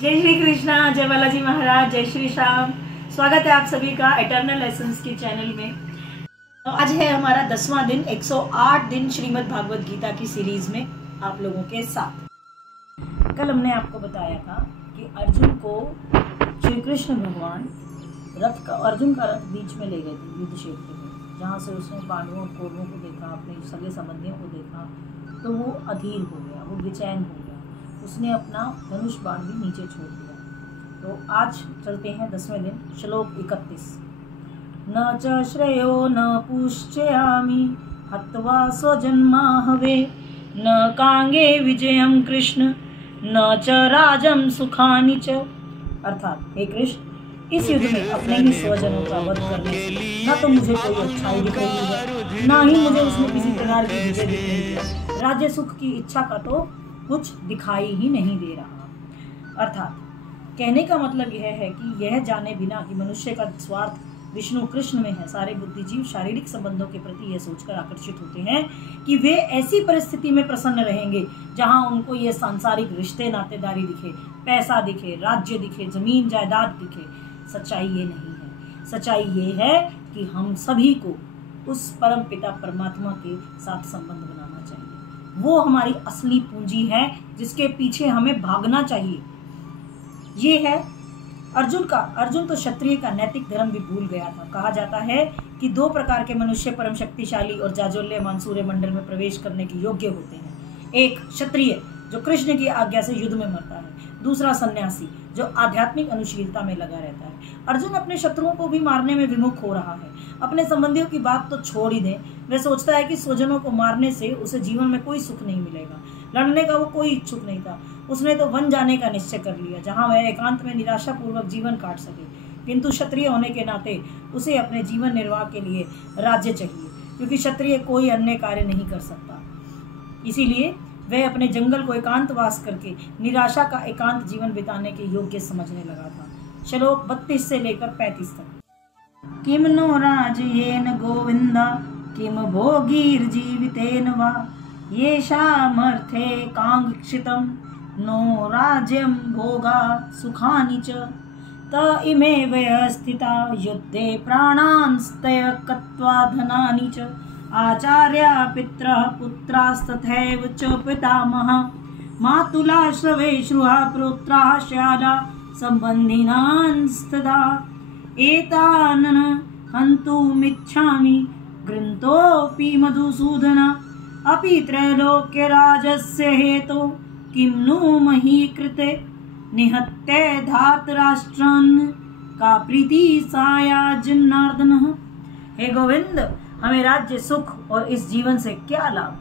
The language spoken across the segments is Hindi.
जय श्री कृष्णा, जय बालाजी महाराज, जय श्री श्याम। स्वागत है आप सभी का इटर्नल लेसन्स के चैनल में। तो आज है हमारा 10वां दिन, 108 दिन श्रीमद् भागवत गीता की सीरीज में आप लोगों के साथ। कल हमने आपको बताया था कि अर्जुन को श्री कृष्ण भगवान अर्जुन का रथ बीच में ले गए थे युद्ध क्षेत्र में, जहाँ से उसने पांडवों और कौरवों को देखा, अपने सगे संबंधियों को देखा तो वो अधीर हो गया, वो बेचैन हो गया। उसने अपना धनुष बाण भी नीचे छोड़ दिया। तो आज चलते हैं 10वें दिन, श्लोक 31। न च श्रेयो न पुष्ययामि हत्वा स्वजन्माहवे न कांगे विजयं कृष्ण न च राजं सुखानि च। अर्थात हे कृष्ण, इस युद्ध में अपने ही स्वजनों का वध करने से न तो मुझे कोई अच्छाई दिख रही है, न ही मुझे उसमें किसी प्रकार की विजय दिख रही है। राज्य सुख की इच्छा का तो कुछ दिखाई ही नहीं दे रहा। अर्थात कहने का मतलब यह है कि यह जाने बिना कि मनुष्य का स्वार्थ विष्णु कृष्ण में है, सारे बुद्धिजीव शारीरिक संबंधों के प्रति यह सोचकर आकर्षित होते हैं कि वे ऐसी परिस्थिति में प्रसन्न रहेंगे जहां उनको ये सांसारिक रिश्ते नातेदारी दिखे, पैसा दिखे, राज्य दिखे, जमीन जायदाद दिखे। सच्चाई ये नहीं है। सच्चाई ये है कि हम सभी को उस परम पिता परमात्मा के साथ संबंध बनाना चाहिए। वो हमारी असली पूंजी है जिसके पीछे हमें भागना चाहिए। ये है अर्जुन का। अर्जुन तो क्षत्रिय का नैतिक धर्म भी भूल गया था। कहा जाता है कि 2 प्रकार के मनुष्य परम शक्तिशाली और जाज्वल्यमान सूर्य मंडल में प्रवेश करने के योग्य होते हैं। एक क्षत्रिय जो कृष्ण की आज्ञा से युद्ध में मरता है, दूसरा सन्यासी जो आध्यात्मिक अनुशीलता में लगा रहता है। अर्जुन अपने शत्रुओं को भी मारने में विमुख हो रहा है। अपने संबंधियों की बात तो छोड़ ही दें, वह सोचता है कि स्वजनों को मारने से उसे जीवन में कोई सुख नहीं मिलेगा। लड़ने का वो कोई इच्छुक नहीं था। उसने तो वन जाने का निश्चय कर लिया, जहां वह एकांत में निराशापूर्वक जीवन काट सके। किंतु क्षत्रिय होने के नाते उसे अपने जीवन निर्वाह के लिए राज्य चाहिए, क्योंकि क्षत्रिय कोई अन्य कार्य नहीं कर सकता। इसीलिए वह अपने जंगल को एकांतवास करके निराशा का एकांत जीवन बिताने के योग्य समझने लगा था। श्लोक 32 से लेकर 35 तक। किम नो राजयेन गोविंदा किम भोगीर्जीवितेन वा येषामर्थे कांक्षितं नो राज्यं भोगा सुखानि च त इमे वय स्थिता युद्धे प्राणांस्तयक्त्वा धनानि च आचार्या पितरः पुत्रास्तथैव च पितामहः मातुलाश्रवे श्रुहा पुत्राः श्याला सम्बन्धिनांस्तदा एतानन हन्तुमिच्छामि गृन्तोऽपि मधुसूदन अपि त्रैलोक्यराजस्य हेतो किं नु मही कृते निहत्य धार्तराष्ट्रान् का प्रीति साया जनार्दनः। हे गोविंद, हमें राज्य सुख और इस जीवन से क्या लाभ,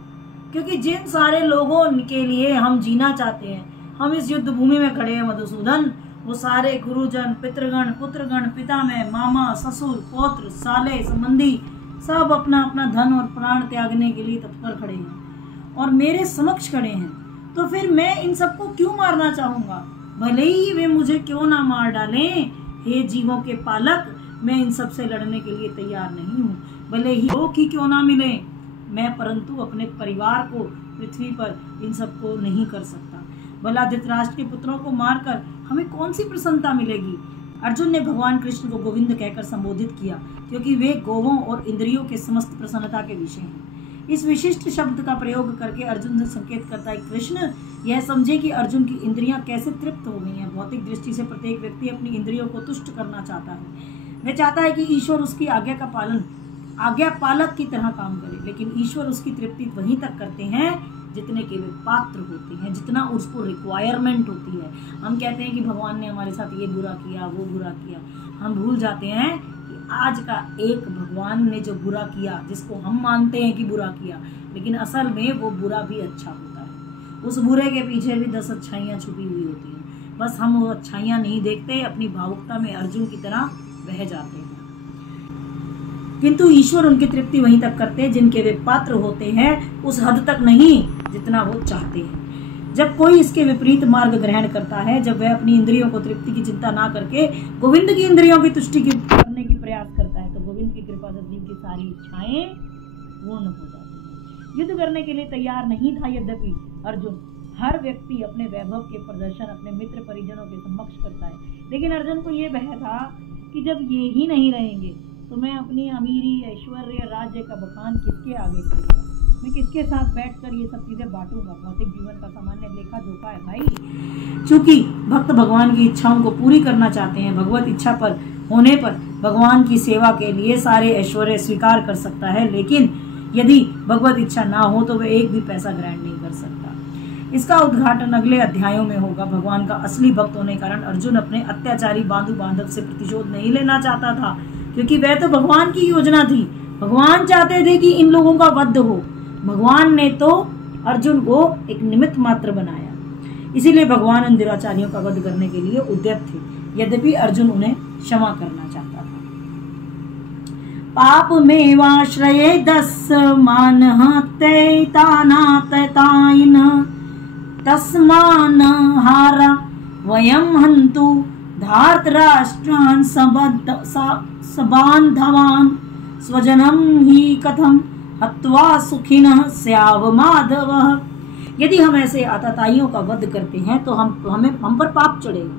क्योंकि जिन सारे लोगों के लिए हम जीना चाहते हैं, हम इस युद्ध भूमि में खड़े हैं मधुसूदन। वो सारे गुरुजन, पितृगण, पुत्रगण, पिता में मामा, ससुर, पौत्र, साले, संबंधी सब अपना अपना धन और प्राण त्यागने के लिए तत्पर खड़े हैं और मेरे समक्ष खड़े हैं। तो फिर मैं इन सबको क्यों मारना चाहूंगा? भले ही वे मुझे क्यों ना मार डालें। हे जीवों के पालक, मैं इन सब से लड़ने के लिए तैयार नहीं हूँ। भले ही लोग ही क्यों ना मिले मैं, परंतु अपने परिवार को पृथ्वी पर इन सबको नहीं कर सकता। भला धृतराष्ट्र के पुत्रों को मारकर हमें कौन सी प्रसन्नता मिलेगी? अर्जुन ने भगवान कृष्ण को गोविंद कहकर संबोधित किया, क्योंकि वे गोवों और इंद्रियों के समस्त प्रसन्नता के विषय हैं। इस विशिष्ट शब्द का प्रयोग करके अर्जुन संकेत करता है कृष्ण यह समझे कि अर्जुन की इंद्रियां कैसे तृप्त हो गई हैं। भौतिक दृष्टि से प्रत्येक व्यक्ति अपनी इंद्रियों को तुष्ट करना चाहता है। वह चाहता है कि ईश्वर उसकी आज्ञा का पालन आज्ञा पालक की तरह काम करे, लेकिन ईश्वर उसकी तृप्ति वहीं तक करते हैं जितने के वे पात्र होते हैं, जितना उसको रिक्वायरमेंट होती है। हम कहते हैं कि भगवान ने हमारे साथ ये बुरा किया, वो बुरा किया। हम भूल जाते हैं कि आज का एक भगवान ने जो बुरा किया, जिसको हम मानते हैं कि बुरा किया, लेकिन असल में वो बुरा भी अच्छा होता है। उस बुरे के पीछे भी 10 अच्छाइयाँ छुपी हुई होती हैं। बस हम वो अच्छाइयाँ नहीं देखते, अपनी भावुकता में अर्जुन की तरह बह जाते हैं। किंतु ईश्वर उनकी तृप्ति वहीं तक करते हैं जिनके वे पात्र होते हैं, उस हद तक नहीं जितना वो चाहते हैं। जब कोई इसके विपरीत मार्ग ग्रहण करता है, जब वह अपनी इंद्रियों को तृप्ति की चिंता ना करके गोविंद की इंद्रियों की तुष्टि करने की प्रयास करता है, तो गोविंद की कृपा से जिनकी सारी इच्छाएं पूर्ण हो जाती हैं। युद्ध करने के लिए तैयार नहीं था यद्यपि अर्जुन, हर व्यक्ति अपने वैभव के प्रदर्शन अपने मित्र परिजनों के समक्ष करता है, लेकिन अर्जुन को ये भय था कि जब ये ही नहीं रहेंगे तो मैं अपनी अमीरी, ऐश्वर्य, राज्य का बखान किसके आगे करूँगा, मैं किसके साथ बैठकर ये सब चीजें बांटूंगा। भौतिक जीवन का सामान्य लेखा जोखा है भाई। चूंकि भक्त भगवान की इच्छाओं को पूरी करना चाहते हैं, भगवत इच्छा पर होने पर भगवान की सेवा के लिए सारे ऐश्वर्य स्वीकार कर सकता है, लेकिन यदि भगवत इच्छा ना हो तो वह एक भी पैसा ग्रहण नहीं कर सकता। इसका उद्घाटन अगले अध्यायों में होगा। भगवान का असली भक्त होने के कारण अर्जुन अपने अत्याचारी बांधु बांधव से प्रतिशोध नहीं लेना चाहता था, क्योंकि वह तो भगवान की योजना थी। भगवान चाहते थे कि इन लोगों का वध हो, भगवान ने तो अर्जुन को एक निमित्त मात्र बनाया। इसीलिए भगवान उन दुराचारियों का वध करने के लिए उद्यत थे, यद्यपि अर्जुन उन्हें क्षमा करना चाहता था। पाप मेवाश्रये दस्मानः तैतानातैतायिन तस्मान हारा वयं हन्तु धार्तराष्ट्रान् सबान्धवान् स्वजनं हि कथं हत्वा सुखिनः स्याव माधवः। यदि हम ऐसे आतताइयों का वध करते हैं तो हम पर पाप चढ़ेगा,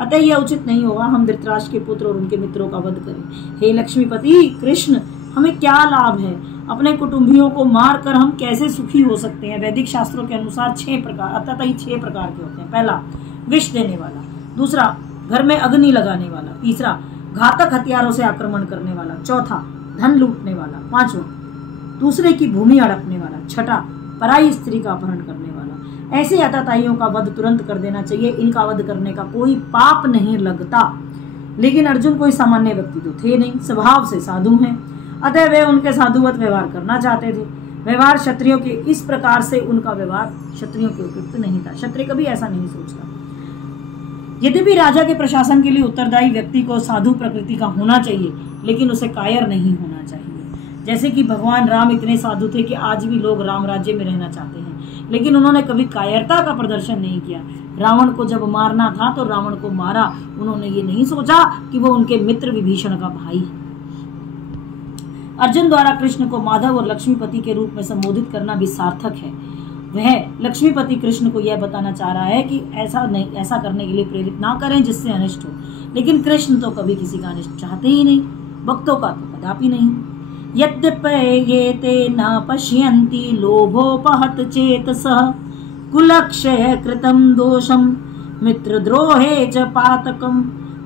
अतः यह उचित नहीं होगा हम धृतराष्ट्र के पुत्र और उनके मित्रों का वध करें। हे लक्ष्मीपति कृष्ण, हमें क्या लाभ है? अपने कुटुंबियों को मारकर हम कैसे सुखी हो सकते हैं? वैदिक शास्त्रों के अनुसार 6 प्रकार अतः 6 प्रकार के होते हैं। पहला, विष देने वाला। दूसरा, घर में अग्नि लगाने वाला। तीसरा, घातक हथियारों से आक्रमण करने वाला। चौथा, धन लूटने वाला। पांचवा, दूसरे की भूमि हड़पने वाला। छठा, पराई स्त्री का अपहरण करने वाला। ऐसे आतताइयों का वध तुरंत कर देना चाहिए। इनका वध करने का कोई पाप नहीं लगता। लेकिन अर्जुन कोई सामान्य व्यक्ति तो थे नहीं, स्वभाव से साधु हैं, अतः वे उनके साधुवत व्यवहार करना चाहते थे। व्यवहार क्षत्रियों के इस प्रकार से उनका व्यवहार क्षत्रियों के उपयुक्त नहीं था। क्षत्रिय कभी ऐसा नहीं सोचता। यद्यपि राजा के प्रशासन के लिए उत्तरदायी व्यक्ति को साधु प्रकृति का होना चाहिए, लेकिन उसे कायर नहीं होना चाहिए। जैसे कि भगवान राम इतने साधु थे कि आज भी लोग राम राज्य में रहना चाहते हैं, लेकिन उन्होंने कभी कायरता का प्रदर्शन नहीं किया। रावण को जब मारना था तो रावण को मारा, उन्होंने ये नहीं सोचा कि वो उनके मित्र विभीषण का भाई है। अर्जुन द्वारा कृष्ण को माधव और लक्ष्मीपति के रूप में संबोधित करना भी सार्थक है। वह लक्ष्मीपति कृष्ण को यह बताना चाह रहा है कि ऐसा करने के लिए प्रेरित ना करें जिससे अनिष्ट हो। लेकिन कृष्ण तो कभी किसी का अनिष्ट चाहते ही नहीं, भक्तों का तो कदापि नहीं। यद्यपयेते न पश्यन्ति लोभोपहत चेतसः कुलक्षय कृतं दोषं मित्रद्रोहे च पातकं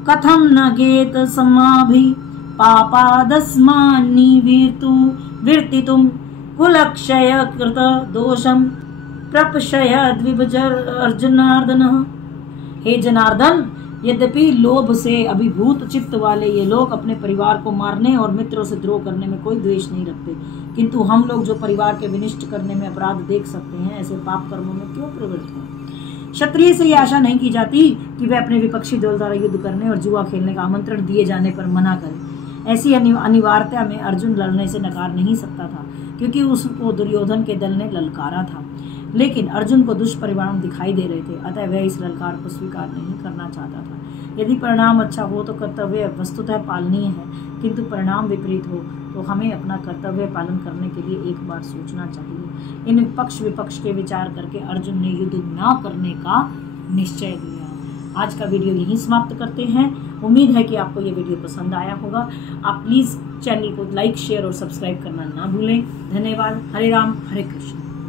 कथं न गेत समाभि पापादस्मान्निवर्तितुं कुलक्षय कृत दोषं प्रपशयद् अर्जुनार्दनः। हे जनार्दन, यद्यपि लोभ से अभिभूत चित्त वाले ये लोग अपने परिवार को मारने और मित्रों से द्रोह करने में कोई द्वेष नहीं रखते, किंतु हम लोग जो परिवार के विनिष्ट करने में अपराध देख सकते हैं, ऐसे पाप कर्मों में क्यों प्रवृत्त हैं? क्षत्रिय से यह आशा नहीं की जाती कि वह अपने विपक्षी दल द्वारा युद्ध करने और जुआ खेलने का आमंत्रण दिए जाने पर मना करे। ऐसी अनिवार्यता में अर्जुन लड़ने से नकार नहीं सकता था, क्योंकि उसको दुर्योधन के दल ने ललकारा था। लेकिन अर्जुन को दुष्परिणाम दिखाई दे रहे थे, अतः वह इस ललकार को स्वीकार नहीं करना चाहता था। यदि परिणाम अच्छा हो तो कर्तव्य वस्तुतः पालनीय है, किंतु परिणाम विपरीत हो तो हमें अपना कर्तव्य पालन करने के लिए एक बार सोचना चाहिए। इन पक्ष विपक्ष के विचार करके अर्जुन ने युद्ध न करने का निश्चय लिया। आज का वीडियो यहीं समाप्त करते हैं। उम्मीद है कि आपको ये वीडियो पसंद आया होगा। आप प्लीज़ चैनल को लाइक, शेयर और सब्सक्राइब करना ना भूलें। धन्यवाद। हरे राम, हरे कृष्ण।